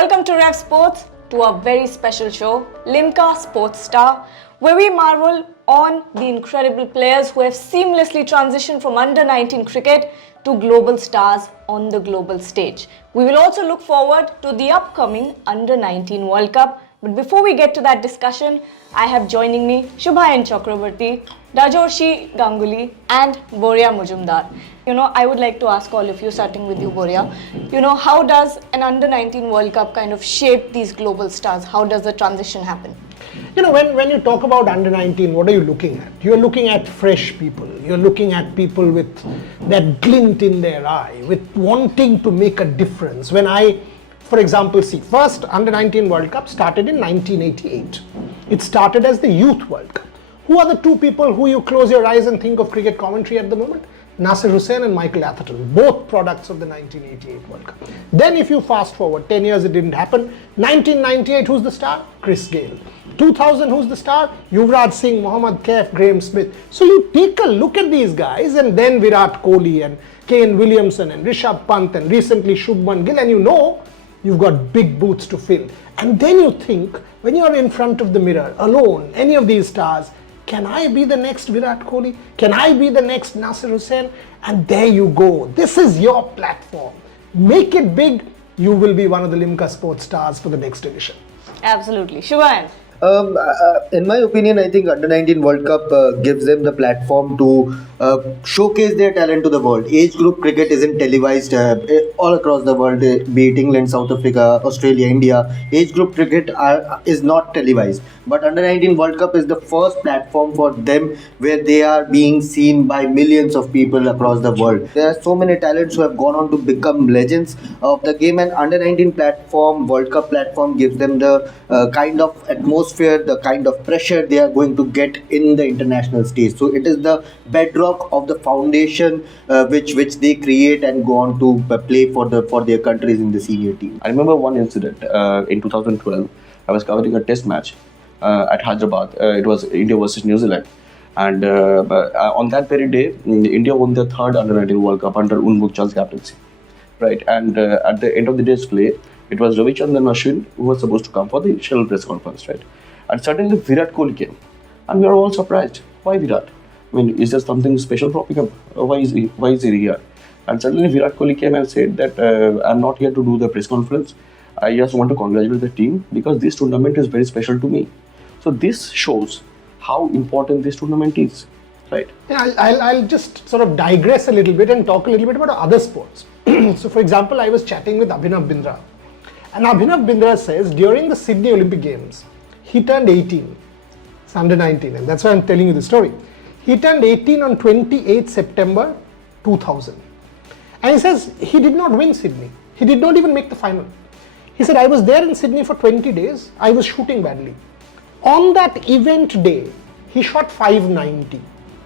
Welcome to Rev Sports, to a very special show, LIMCA SPORTZ STARZ, where we marvel on the incredible players who have seamlessly transitioned from under-19 cricket to global stars on the global stage. We will also look forward to the upcoming under-19 World Cup. But before we get to that discussion, I have joining me Shubhayan Chakrabarti, Rajorshi Ganguly and Boria Mujumdar. I would like to ask all of you, starting with you, Boria. How does an under-19 World Cup kind of shape these global stars? How does the transition happen? When you talk about under-19, what are you looking at? You're looking at fresh people. You're looking at people with that glint in their eye, with wanting to make a difference. When I, for example, see, first under-19 World Cup started in 1988. It started as the Youth World Cup. Who are the two people who you close your eyes and think of cricket commentary at the moment? Nasir Hussain and Michael Atherton, both products of the 1988 World Cup. Then if you fast forward 10 years, it didn't happen. 1998, who's the star? Chris Gayle. 2000, who's the star? Yuvraj Singh, Mohammad Kaif, Graham Smith. So you take a look at these guys, and then Virat, Kohli and Kane, Williamson and Rishabh, Pant, and recently Shubman Gill, and you've got big boots to fill. And then you think, when you're in front of the mirror, alone, any of these stars, can I be the next Virat Kohli? Can I be the next Nasir Hussain? And there you go. This is your platform. Make it big. You will be one of the LIMCA SPORTZ STARZ for the next edition. Absolutely. Shubhayan? In my opinion, I think Under-19 World Cup gives them the platform to showcase their talent to the world. Age group cricket isn't televised all across the world, be it England, South Africa, Australia, India. Age group cricket is not televised. But Under-19 World Cup is the first platform for them where they are being seen by millions of people across the world. There are so many talents who have gone on to become legends of the game, and Under-19 platform, World Cup platform gives them the kind of atmosphere, the kind of pressure they are going to get in the international stage. So it is the bedrock of the foundation which they create and go on to play for their countries in the senior team. I remember one incident in 2012. I was covering a test match at Hyderabad. It was India versus New Zealand, and on that very day, India won their third Under-19 World Cup under Unmukh Chand's captaincy. Right, and at the end of the day's play, it was Ravichandran Ashwin who was supposed to come for the initial press conference, right? And suddenly Virat Kohli came, and we were all surprised. Why Virat? I mean, is there something special for him? Why is he here? And suddenly Virat Kohli came and said that I'm not here to do the press conference. I just want to congratulate the team because this tournament is very special to me. So this shows how important this tournament is, right? Yeah, I'll just sort of digress a little bit and talk a little bit about other sports. So for example, I was chatting with Abhinav Bindra. And Abhinav Bindra says during the Sydney Olympic Games, he turned 18. It's under 19, and that's why I'm telling you the story. He turned 18 on 28 September 2000. And he says he did not win Sydney. He did not even make the final. He said, I was there in Sydney for 20 days. I was shooting badly. On that event day, he shot 590,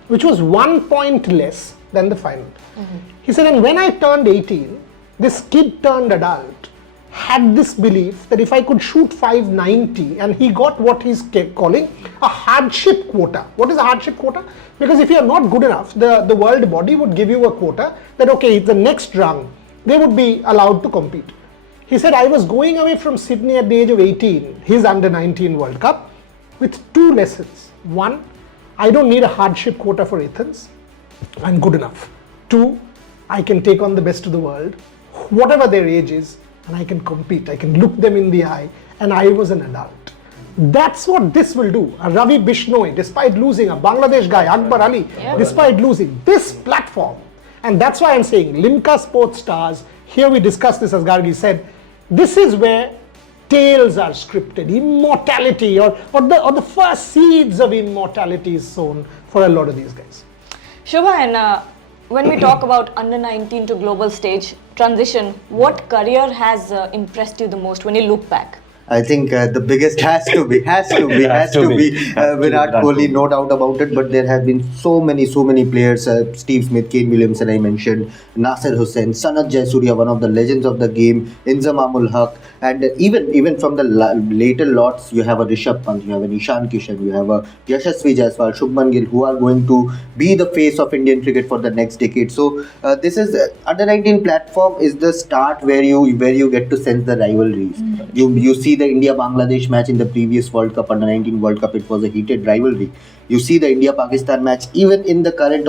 which was 1 point less than the final. Mm-hmm. He said, and when I turned 18, this kid turned adult had this belief that if I could shoot 590, and he got what he's calling a hardship quota. What is a hardship quota? Because if you are not good enough, the world body would give you a quota that, okay, the next rung, they would be allowed to compete. He said, I was going away from Sydney at the age of 18, his under-19 World Cup, with two lessons. One, I don't need a hardship quota for Athens. I'm good enough. Two, I can take on the best of the world, whatever their age is, and I can compete. I can look them in the eye, and I was an adult. That's what this will do. A Ravi Bishnoi, despite losing, a Bangladesh guy, Akbar Ali, despite losing, this platform, and that's why I'm saying LIMCA SPORTZ STARZ, here we discussed this, as Gargi said, this is where tales are scripted, immortality, or the first seeds of immortality is sown for a lot of these guys. Shubha, when we talk about under-19 to global stage transition, what career has impressed you the most when you look back? I think the biggest has to be Virat Kohli, no doubt about it. But there have been so many players. Steve Smith, Kane, Williamson, I mentioned, Nasser Hussain, Sanat Jayasuriya, one of the legends of the game, Inzamamul Haq, and even from the later lots, you have a Rishabh Pant, you have an Ishan Kishan, you have a Yashasvi Jaiswal, Shubman Gill, who are going to be the face of Indian cricket for the next decade. So this is under 19 platform is the start where you get to sense the rivalries. You see the India-Bangladesh match in the previous World Cup, under 19 World Cup, it was a heated rivalry. You see the India-Pakistan match, even in the current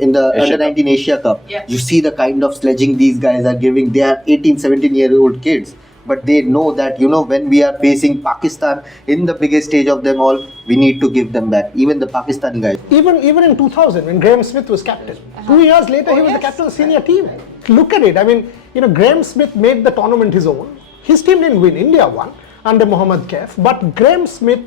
in the under 19 Asia Cup. Yeah. You see the kind of sledging these guys are giving. They are 18, 17-year-old kids. But they know that, when we are facing Pakistan in the biggest stage of them all, we need to give them back. Even the Pakistan guys. Even in 2000, when Graham Smith was captain, 2 years later he was the captain of the senior team. Look at it. I mean, Graham Smith made the tournament his own. His team didn't win. India won under Mohammad Kaif. But Graham Smith,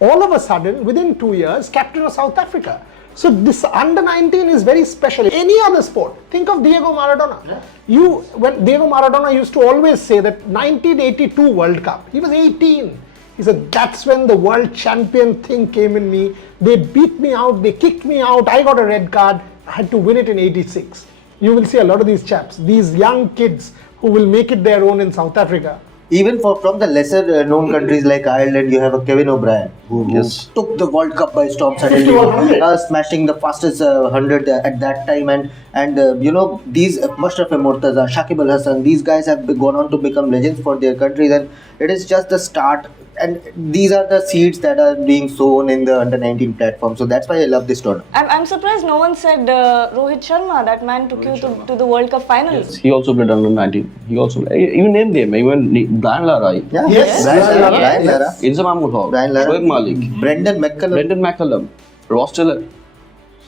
all of a sudden, within 2 years, captain of South Africa. So this under 19 is very special. Any other sport, think of Diego Maradona. When Diego Maradona used to always say that 1982 World Cup, he was 18. He said, that's when the world champion thing came in me. They beat me out, they kicked me out, I got a red card. I had to win it in 86. You will see a lot of these chaps, these young kids who will make it their own in South Africa. Even from the lesser known countries like Ireland, you have a Kevin O'Brien who took the World Cup by storm suddenly, smashing the fastest 100 at that time. And these Mashraf Murtaza, Shakib Al Hasan, these guys have gone on to become legends for their countries, and it is just the start. And these are the seeds that are being sown in the under 19 platform. So that's why I love this tournament. I'm surprised no one said Rohit Sharma, that man took you to the World Cup finals. Yes, he also played under 19. He also even named them. Even Brian Lara. Yeah. Yes. Brian Lara. Inzamamul Haq, Brian Lara. Shoaib Malik, Brendan McCullum. Ross Taylor.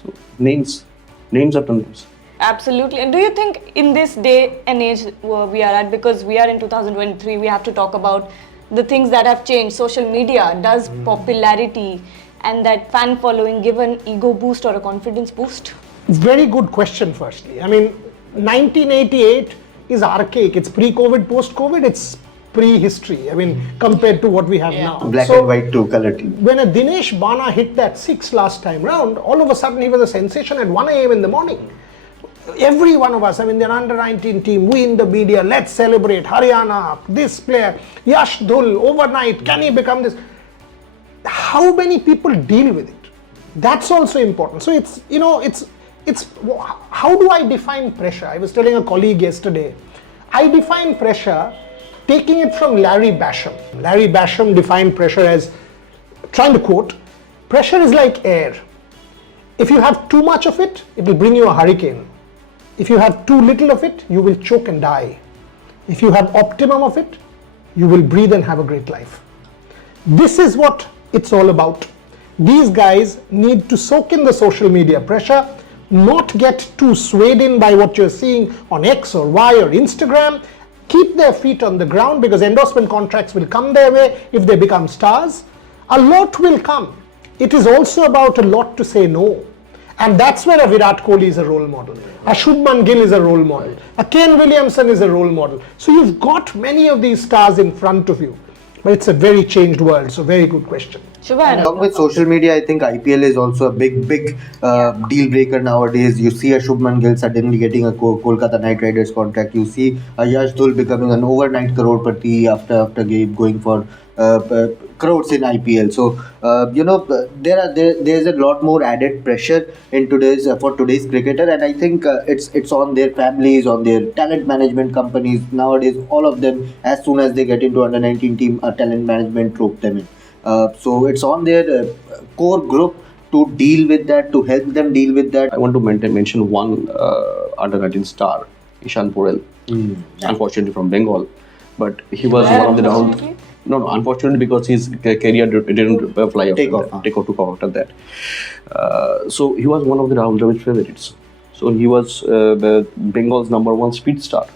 So names after names. Absolutely. And do you think in this day and age we are at, because we are in 2023, we have to talk about the things that have changed. Social media, does popularity and that fan following give an ego boost or a confidence boost? Very good question, firstly. I mean, 1988 is archaic. It's pre-COVID, post-COVID, it's pre-history. I mean, compared to what we have now. Black and white too, color team. When a Dinesh Bana hit that 6 last time round, all of a sudden he was a sensation at 1 a.m. in the morning. Every one of us, I mean, the under 19 team, we in the media, let's celebrate Haryana, this player, Yash Dhul, overnight, can he become this? How many people deal with it? That's also important. So it's how do I define pressure? I was telling a colleague yesterday, I define pressure taking it from Larry Basham. Larry Basham defined pressure as, trying to quote, pressure is like air. If you have too much of it, it will bring you a hurricane. If you have too little of it, you will choke and die. If you have optimum of it, you will breathe and have a great life. This is what it's all about. These guys need to soak in the social media pressure, not get too swayed in by what you're seeing on X or Y or Instagram. Keep their feet on the ground, because endorsement contracts will come their way if they become stars. A lot will come. It is also about a lot to say no. And that's where a Virat Kohli is a role model. A Shubman Gill is a role model. A Kane Williamson is a role model. So you've got many of these stars in front of you. But it's a very changed world. So very good question. Shubhan. Along with social media, I think IPL is also a big deal breaker nowadays. You see a Shubman Gill suddenly getting a Kolkata Knight Riders contract. You see a Yash Dhul becoming an overnight crorepati after going for crores in IPL. So there's a lot more added pressure in today's cricketer, and I think it's on their families, on their talent management companies nowadays. All of them, as soon as they get into under 19 team, talent management rope them in. So it's on their core group to deal with that, to help them deal with that. I want to mention one under 19 star, Ishan Porel, unfortunately from Bengal, but he was one of the round. No, unfortunately, because his career didn't fly up take off after that. So he was one of the Rahul Dravid's favorites. So he was Bengal's #1 speed star.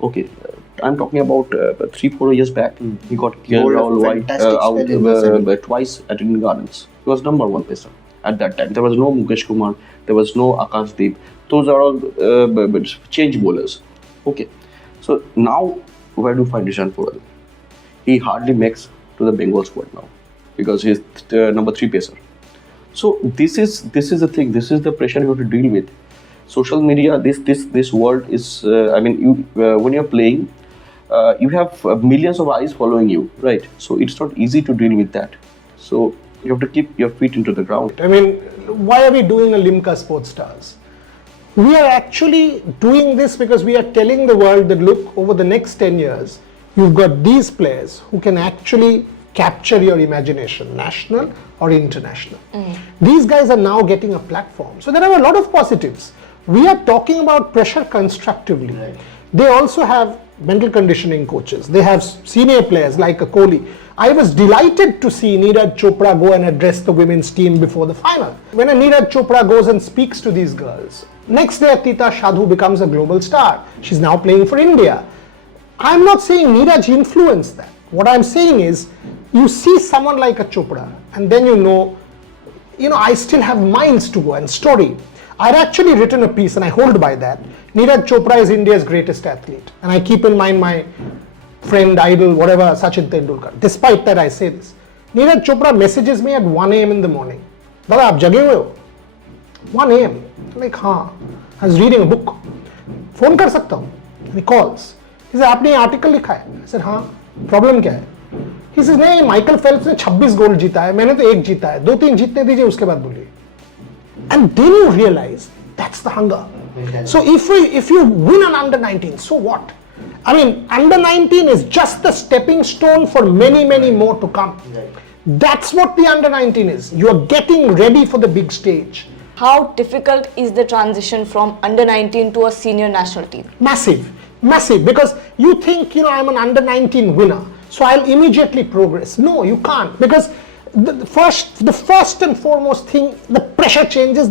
Okay, I'm talking about 3-4 years back. He got Rahul White out twice at Eden Gardens. He was #1 pacer at that time. There was no Mukesh Kumar. There was no Akashdeep. Those are all change bowlers. Okay, so now where do you find Ishan Porel? he hardly makes to the Bengal squad now because he's the number 3 pacer. So this is the thing. This is the pressure you have to deal with. Social media, this world is. When you're playing, you have millions of eyes following you, right? So it's not easy to deal with that. So you have to keep your feet into the ground. I mean, why are we doing a LIMCA SPORTZ STARZ? We are actually doing this because we are telling the world that look, over the next 10 years, you've got these players who can actually capture your imagination, national or international. These guys are now getting a platform. So there are a lot of positives. We are talking about pressure constructively. Right. They also have mental conditioning coaches. They have senior players like a Kohli. I was delighted to see Neeraj Chopra go and address the women's team before the final. When a Neeraj Chopra goes and speaks to these girls, next day Atita Shadhu becomes a global star. She's now playing for India. I'm not saying Neeraj influenced that. What I'm saying is, you see someone like a Chopra and then you know, I still have miles to go and story. I've actually written a piece and I hold by that. Neeraj Chopra is India's greatest athlete. And I keep in mind my friend, idol, whatever, Sachin Tendulkar. Despite that, I say this. Neeraj Chopra messages me at 1 a.m. in the morning. Dada, aap jage hue ho? 1 a.m. Like, haan. I was reading a book. Phone kar sakta hu? And he calls. He said, aapne ye article likha hai? I said, haan. Problem kya hai? He says, nahi, Michael Phelps ne 26 gold jeeta hai. Maine to 1 jeeta hai. 2-3 jeetne dijiye, uske baad boliye. And then you realize that's the hunger. So if you win an under-19, so what? I mean, under-19 is just the stepping stone for many, many more to come. Right. That's what the under-19 is. You are getting ready for the big stage. How difficult is the transition from under-19 to a senior national team? Massive, massive. Because you think, I'm an under-19 winner, so I'll immediately progress. No, you can't. Because the first and foremost thing, the pressure changes.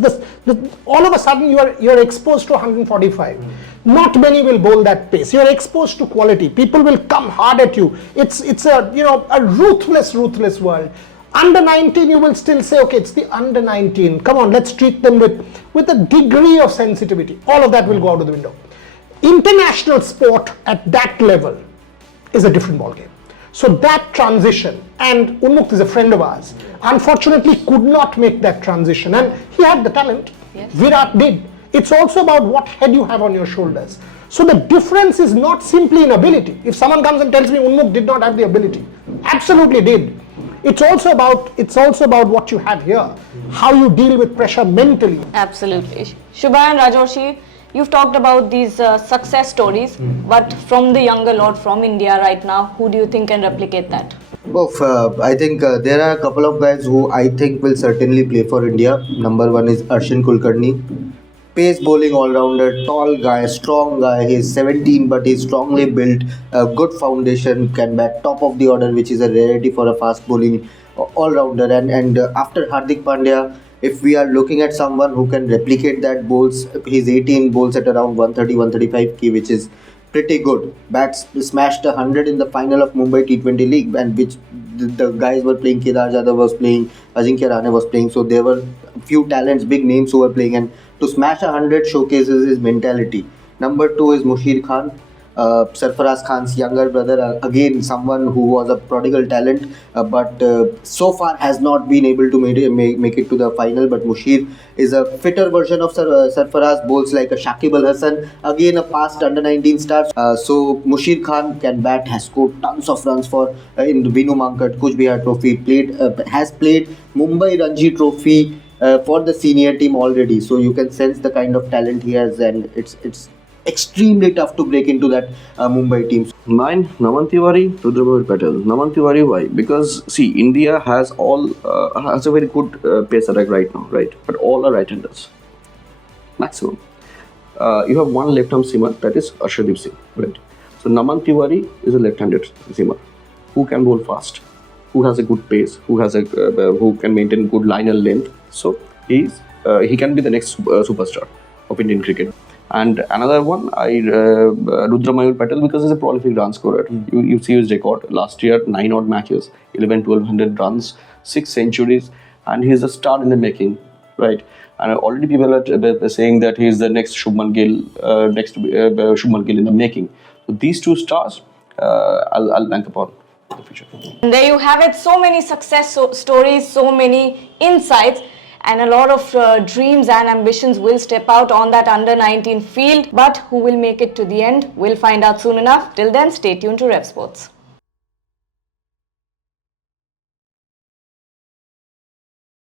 All of a sudden you're exposed to 145. Not many will bowl that pace. You're exposed to quality. People will come hard at you. It's a ruthless world. Under 19, you will still say, okay, it's the under 19. Come on, let's treat them with a degree of sensitivity. All of that will go out of the window. International sport at that level is a different ballgame. So that transition, and Unmukt is a friend of ours, unfortunately could not make that transition, and he had the talent. Yes. Virat did. It's also about what head you have on your shoulders. So the difference is not simply in ability. If someone comes and tells me Unmukt did not have the ability, absolutely did. It's also about what you have here, how you deal with pressure mentally. Absolutely. Shubha and Rajorshi, you've talked about these success stories, but from the younger lot from India right now, who do you think can replicate that? Well, I think there are a couple of guys who I think will certainly play for India. Number one is Arshin Kulkarni. Pace bowling all-rounder, tall guy, strong guy. He's 17 but he's strongly built, good foundation, can bat top of the order, which is a rarity for a fast bowling all-rounder. And after Hardik Pandya, if we are looking at someone who can replicate that, bowls, he's 18, bowls at around 130-135 k, which is pretty good. Bats smashed 100 in the final of Mumbai T20 League, and which the guys were playing. Kedar Jadhav was playing, Ajinkya Rahane was playing, so there were few talents, big names who were playing, and to smash 100 showcases his mentality. Number two is Mushir Khan, Sarfaraz Khan's younger brother, again someone who was a prodigal talent, but so far has not been able to make it to the final. But Mushir is a fitter version of Sarfaraz, bowls like a Shakib Al Hasan, again a past under-19 star. So Mushir Khan can bat, has scored tons of runs for in the Vinu Mankad Kuch Bihar Trophy, has played Mumbai Ranji Trophy for the senior team already. So you can sense the kind of talent he has, and it's extremely tough to break into that Mumbai team. Mine, Naman Tiwari, Rudrabhai Patel. Naman Tiwari, why? Because see, India has a very good pace attack right now, right? But all are right-handers, maximum. You have one left-arm seamer, that is Arshdeep Singh, right? So Naman Tiwari is a left-handed seamer who can bowl fast, who has a good pace, who can maintain good liner length. So he can be the next superstar of Indian cricket. And another one, Rudra Mayur Patel, because he's a prolific run scorer. You see his record last year, 9 odd matches, 11-1200 runs, 6 centuries, and he's a star in the making, right? And already people are saying that he's the next Shubman Gill, Shubman Gill in the making. So these two stars, I'll bank upon in the future. And there you have it, so many success stories, so many insights, and a lot of dreams and ambitions will step out on that under-19 field. But who will make it to the end? We'll find out soon enough. Till then, stay tuned to Rev Sports.